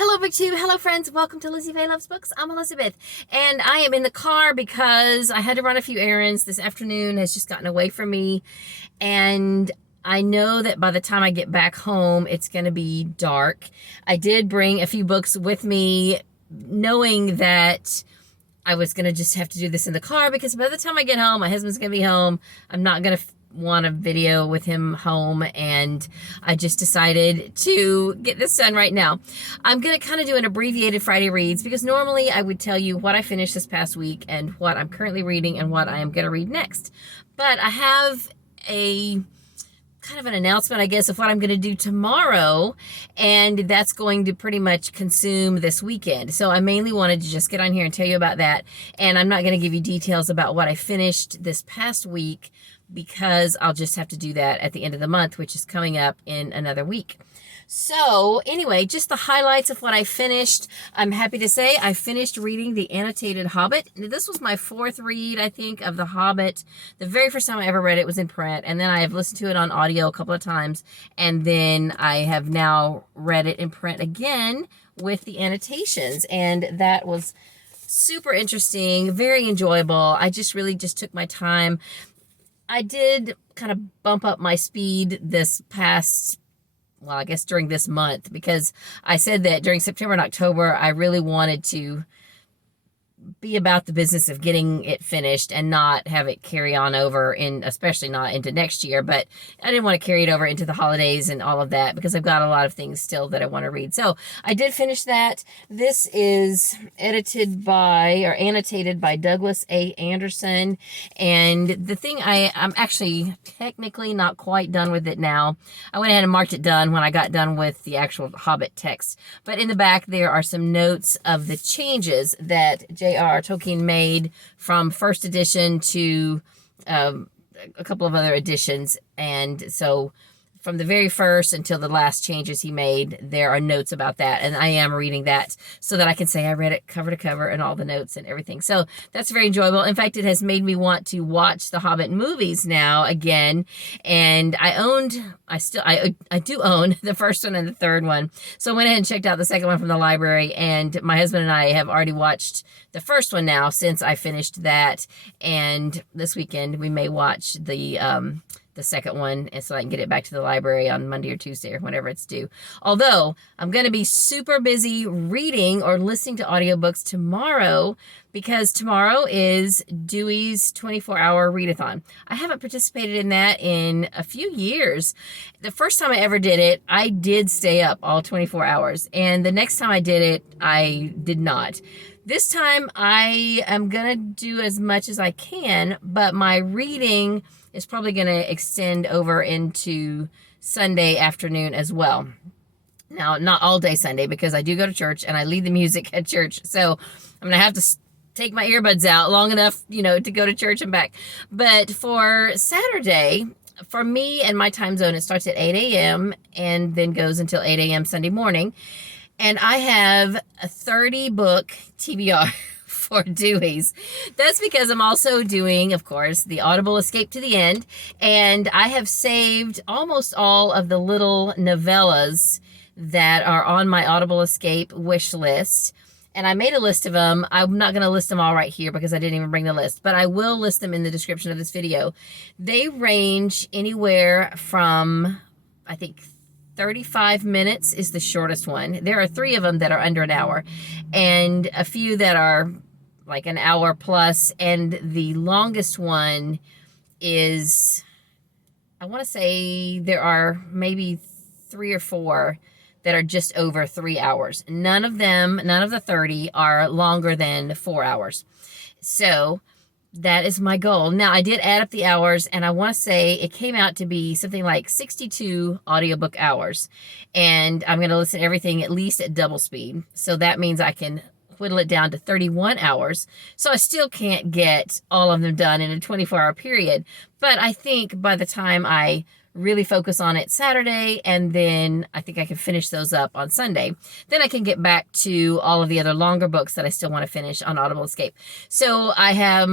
Hello, BookTube. Hello, friends. Welcome to Lizzie Faye Loves Books. I'm Elizabeth, and I am in the car because I had to run a few errands. This afternoon has just gotten away from me, and I know that by the time I get back home, it's going to be dark. I did bring a few books with me, knowing that I was going to just have to do this in the car because by the time I get home, my husband's going to be home. I'm not going to want a video with him home, and I just decided to get this done right now. I'm going to kind of do an abbreviated Friday reads because normally I would tell you what I finished this past week and what I'm currently reading and what I am going to read next. But I have a kind of an announcement, I guess, of what I'm going to do tomorrow, and that's going to pretty much consume this weekend. So I mainly wanted to just get on here and tell you about that, and I'm not going to give you details about what I finished this past week because I'll just have to do that at the end of the month, which is coming up in another week. So anyway, just the highlights of what I finished. I'm happy to say I finished reading the Annotated Hobbit. This was my fourth read, I think, of The Hobbit. The very first time I ever read it was in print, and then I have listened to it on audio a couple of times, and then I have now read it in print again with the annotations, and that was super interesting, very enjoyable. I just really just took my time. I did kind of bump up my speed this past, well, I guess during this month, because I said that during September and October, I really wanted to be about the business of getting it finished and not have it carry on over in, especially not into next year, but I didn't want to carry it over into the holidays and all of that because I've got a lot of things still that I want to read. So I did finish that. This is edited by, or annotated by Douglas A. Anderson. And the thing, I'm actually technically not quite done with it now. I went ahead and marked it done when I got done with the actual Hobbit text. But in the back, there are some notes of the changes that J.R.R. Tolkien made from first edition to a couple of other editions. And so from the very first until the last changes he made, there are notes about that. And I am reading that so that I can say I read it cover to cover and all the notes and everything. So that's very enjoyable. In fact, it has made me want to watch the Hobbit movies now again. And I do own the first one and the third one. So I went ahead and checked out the second one from the library. And my husband and I have already watched the first one now since I finished that. And this weekend we may watch the second one, and so I can get it back to the library on Monday or Tuesday or whenever it's due. Although I'm going to be super busy reading or listening to audiobooks tomorrow because tomorrow is Dewey's 24-hour readathon. I haven't participated in that in a few years. The first time I ever did it, I did stay up all 24 hours, and the next time I did it, I did not. This time I am going to do as much as I can, but my reading is probably going to extend over into Sunday afternoon as well. Now, not all day Sunday because I do go to church and I lead the music at church. So I'm going to have to take my earbuds out long enough, to go to church and back. But for Saturday, for me and my time zone, it starts at 8 a.m. and then goes until 8 a.m. Sunday morning. And I have a 30-book TBR for Dewey's. That's because I'm also doing, of course, the Audible Escape to the End, and I have saved almost all of the little novellas that are on my Audible Escape wish list, and I made a list of them. I'm not going to list them all right here because I didn't even bring the list, but I will list them in the description of this video. They range anywhere from, I think, 35 minutes is the shortest one. There are 3 of them that are under an hour, and a few that are like an hour plus, and the longest one is, I want to say there are maybe 3 or 4 that are just over 3 hours. None of the 30 are longer than 4 hours. So that is my goal. Now, I did add up the hours, and I want to say it came out to be something like 62 audiobook hours. And I'm going to listen to everything at least at double speed. So that means I can whittle it down to 31 hours. So I still can't get all of them done in a 24-hour period. But I think by the time I really focus on it Saturday, and then I think I can finish those up on Sunday, then I can get back to all of the other longer books that I still want to finish on Audible Escape. So I have,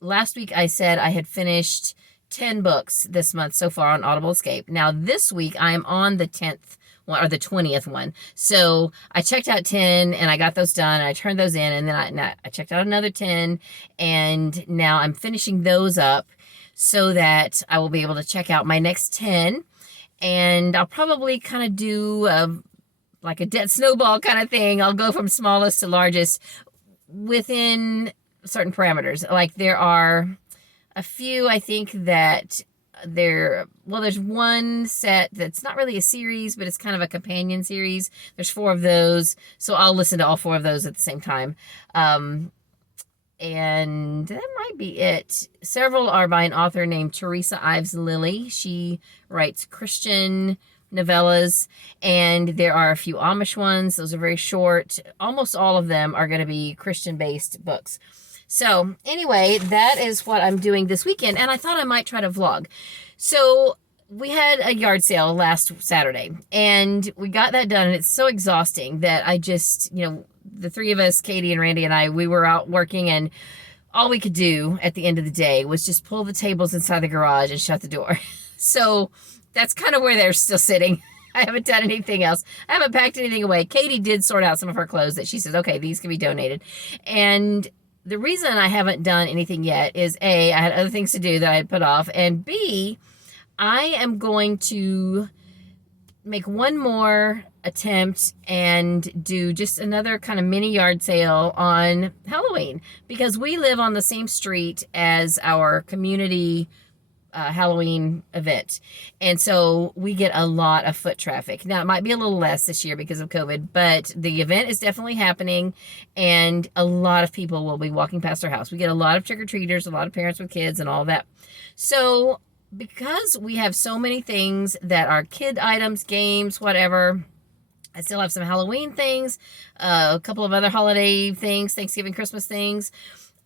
last week I said I had finished 10 books this month so far on Audible Escape. Now this week I am on the 10th one, or the 20th one. So I checked out 10 and I got those done. And I turned those in, and then I checked out another 10, and now I'm finishing those up so that I will be able to check out my next 10. And I'll probably kind of do like a debt snowball kind of thing. I'll go from smallest to largest within certain parameters. Like there are a few, I think, that there's one set that's not really a series, but it's kind of a companion series. There's 4 of those, so I'll listen to all 4 of those at the same time. And that might be it. Several are by an author named Teresa Ives Lilly. She writes Christian novellas, and there are a few Amish ones. Those are very short. Almost all of them are going to be Christian-based books. So anyway, that is what I'm doing this weekend, and I thought I might try to vlog. So we had a yard sale last Saturday, and we got that done, and it's so exhausting that I just, the 3 of us, Katie and Randy and I, we were out working, and all we could do at the end of the day was just pull the tables inside the garage and shut the door. So that's kind of where they're still sitting. I haven't done anything else. I haven't packed anything away. Katie did sort out some of her clothes that she says, okay, these can be donated. And the reason I haven't done anything yet is A, I had other things to do that I had put off, and B, I am going to make one more attempt and do just another kind of mini yard sale on Halloween, because we live on the same street as our community Halloween event, and so we get a lot of foot traffic. Now it might be a little less this year because of COVID, but the event is definitely happening, and a lot of people will be walking past our house. We get a lot of trick-or-treaters, a lot of parents with kids and all that. So because we have so many things that are kid items, games, whatever, I still have some Halloween things, a couple of other holiday things, Thanksgiving, Christmas things.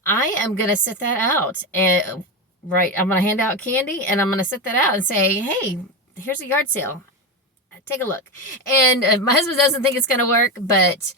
I am going to set that out, and I'm going to hand out candy, and I'm going to set that out and say, hey, here's a yard sale. Take a look. And my husband doesn't think it's going to work, but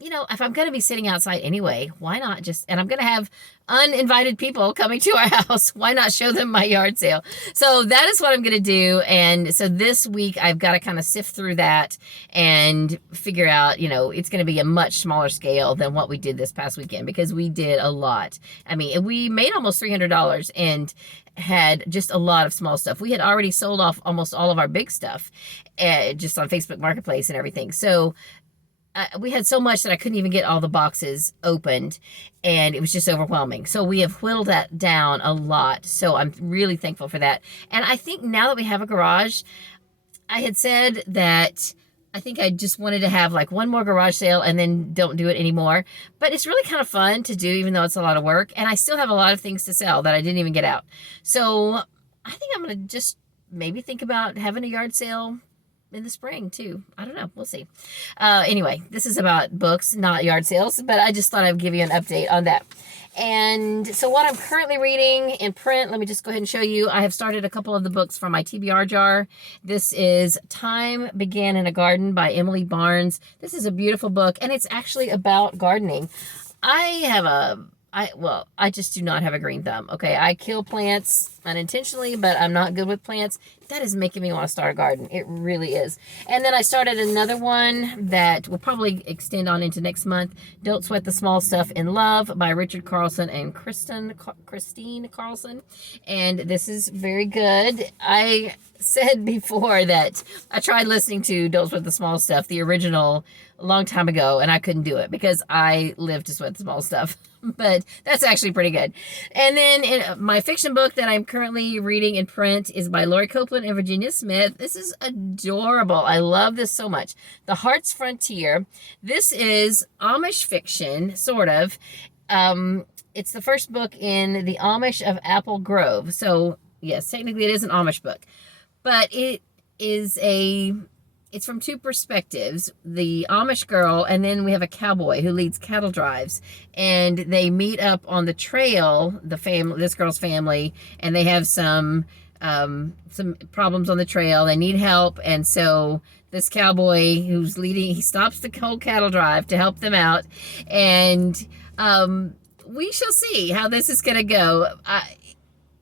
if I'm going to be sitting outside anyway, why not and I'm going to have uninvited people coming to our house. Why not show them my yard sale? So that is what I'm going to do. And so this week I've got to kind of sift through that and figure out, it's going to be a much smaller scale than what we did this past weekend, because we did a lot. I mean, we made almost $300 and had just a lot of small stuff. We had already sold off almost all of our big stuff just on Facebook Marketplace and everything. So we had so much that I couldn't even get all the boxes opened, and it was just overwhelming. So we have whittled that down a lot. So I'm really thankful for that. And I think now that we have a garage, I had said that I think I just wanted to have like one more garage sale and then don't do it anymore. But it's really kind of fun to do, even though it's a lot of work. And I still have a lot of things to sell that I didn't even get out. So I think I'm going to just maybe think about having a yard sale in the spring too. I don't know. We'll see. Anyway, this is about books, not yard sales, but I just thought I'd give you an update on that. And so what I'm currently reading in print, let me just go ahead and show you. I have started a couple of the books from my TBR jar. This is Time Began in a Garden by Emily Barnes. This is a beautiful book, and it's actually about gardening. I just do not have a green thumb. Okay, I kill plants unintentionally, but I'm not good with plants. That is making me want to start a garden. It really is. And then I started another one that will probably extend on into next month. Don't Sweat the Small Stuff in Love by Richard Carlson and Christine Carlson. And this is very good. I said before that I tried listening to Don't Sweat the Small Stuff, the original, a long time ago, and I couldn't do it because I live to sweat the small stuff. But that's actually pretty good. And then my fiction book that I'm currently reading in print is by Lori Copeland and Virginia Smith. This is adorable. I love this so much. The Heart's Frontier. This is Amish fiction, sort of. It's the first book in the Amish of Apple Grove. So, yes, technically it is an Amish book. But it's from two perspectives, the Amish girl, and then we have a cowboy who leads cattle drives, and they meet up on the trail, this girl's family, and they have some problems on the trail. They need help, and so this cowboy who's leading, he stops the whole cattle drive to help them out, and we shall see how this is going to go.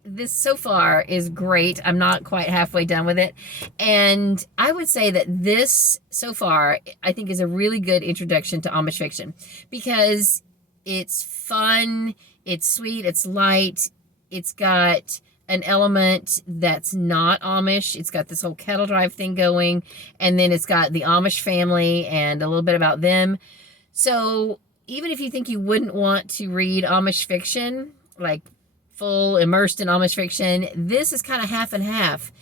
this so far is great. I'm not quite halfway done with it. And I would say that this so far, I think, is a really good introduction to Amish fiction because it's fun, it's sweet, it's light, it's got an element that's not Amish. It's got this whole cattle drive thing going, and then it's got the Amish family and a little bit about them. So even if you think you wouldn't want to read Amish fiction, like full immersed in Amish fiction, this is kind of half and half.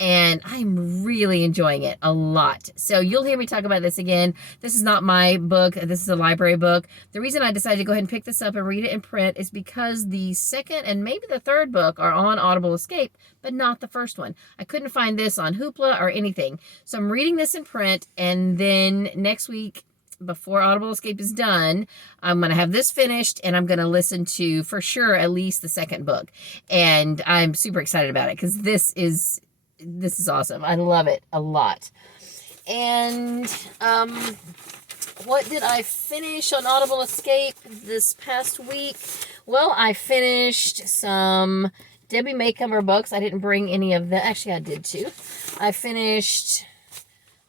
And I'm really enjoying it a lot. So you'll hear me talk about this again. This is not my book. This is a library book. The reason I decided to go ahead and pick this up and read it in print is because the second and maybe the third book are on Audible Escape, but not the first one. I couldn't find this on Hoopla or anything. So I'm reading this in print, and then next week, before Audible Escape is done, I'm going to have this finished, and I'm going to listen to, for sure, at least the second book. And I'm super excited about it because this is awesome. I love it a lot. And what did I finish on Audible Escape this past week? Well, I finished some Debbie Macomber books. I didn't bring any of them. Actually, I did too. I finished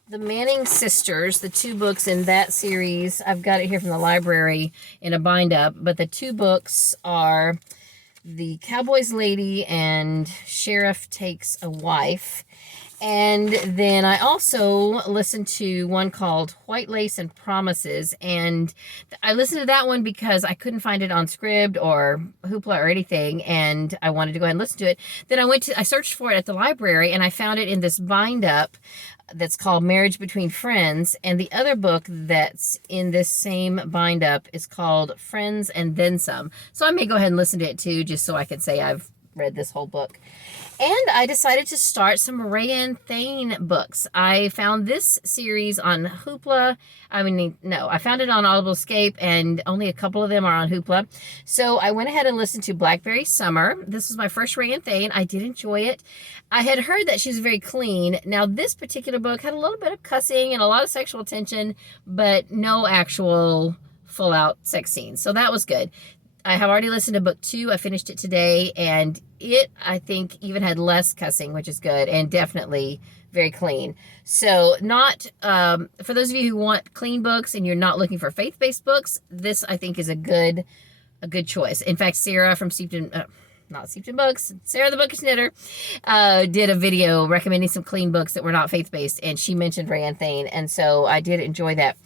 the Manning Sisters, the 2 books in that series. I've got it here from the library in a bind-up, but the 2 books are The Cowboy's Lady and Sheriff Takes a Wife. And then I also listened to one called White Lace and Promises, and I listened to that one because I couldn't find it on Scribd or Hoopla or anything, and I wanted to go ahead and listen to it. Then I searched for it at the library, and I found it in this bind-up that's called Marriage Between Friends, and the other book that's in this same bind-up is called Friends and Then Some. So I may go ahead and listen to it too, just so I can say I've read this whole book. And I decided to start some RaeAnne Thayne books. I found this series on Hoopla. I found it on Audible Escape, and only a couple of them are on Hoopla. So I went ahead and listened to Blackberry Summer. This was my first RaeAnne Thayne. I did enjoy it. I had heard that she was very clean. Now, this particular book had a little bit of cussing and a lot of sexual tension, but no actual full-out sex scenes. So that was good. I have already listened to book 2. I finished it today, and it, I think, even had less cussing, which is good, and definitely very clean. So not, for those of you who want clean books and you're not looking for faith-based books, this, I think, is a good choice. In fact, Sarah from not Steeped in Books, Sarah the Bookish Knitter, did a video recommending some clean books that were not faith-based, and she mentioned RaeAnne Thayne, and so I did enjoy that.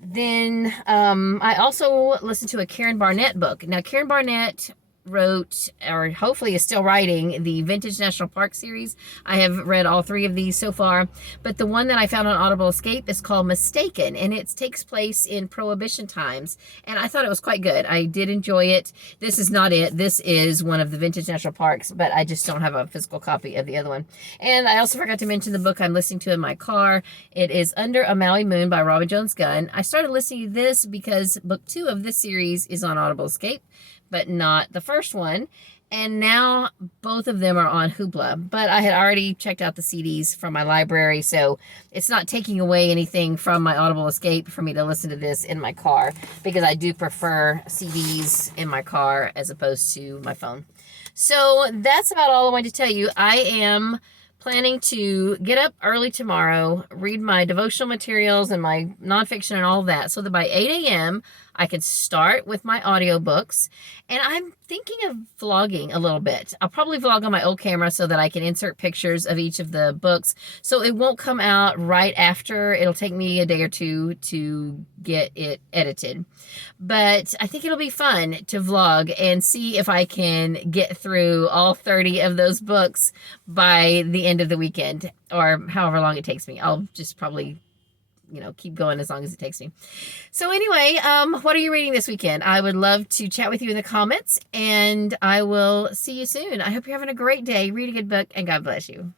Then I also listened to a Karen Barnett book. Now, Karen Barnett wrote, or hopefully is still writing, the Vintage National Park series. I have read all 3 of these so far, but the one that I found on Audible Escape is called Mistaken, and it takes place in Prohibition times, and I thought it was quite good. I did enjoy it. This is not it. This is one of the Vintage National Parks, but I just don't have a physical copy of the other one. And I also forgot to mention the book I'm listening to in my car. It is Under a Maui Moon by Robin Jones Gunn. I started listening to this because book 2 of this series is on Audible Escape, but not the first one. And now both of them are on Hoopla. But I had already checked out the CDs from my library, so it's not taking away anything from my Audible Escape for me to listen to this in my car, because I do prefer CDs in my car as opposed to my phone. So that's about all I wanted to tell you. I am planning to get up early tomorrow, read my devotional materials and my nonfiction and all that, so that by 8 a.m. I can start with my audiobooks. And I'm thinking of vlogging a little bit. I'll probably vlog on my old camera so that I can insert pictures of each of the books. So it won't come out right after. It'll take me a day or 2 to get it edited. But I think it'll be fun to vlog and see if I can get through all 30 of those books by the end of the weekend, or however long it takes me. I'll just probably keep going as long as it takes me. So anyway, what are you reading this weekend? I would love to chat with you in the comments, and I will see you soon. I hope you're having a great day. Read a good book, and God bless you.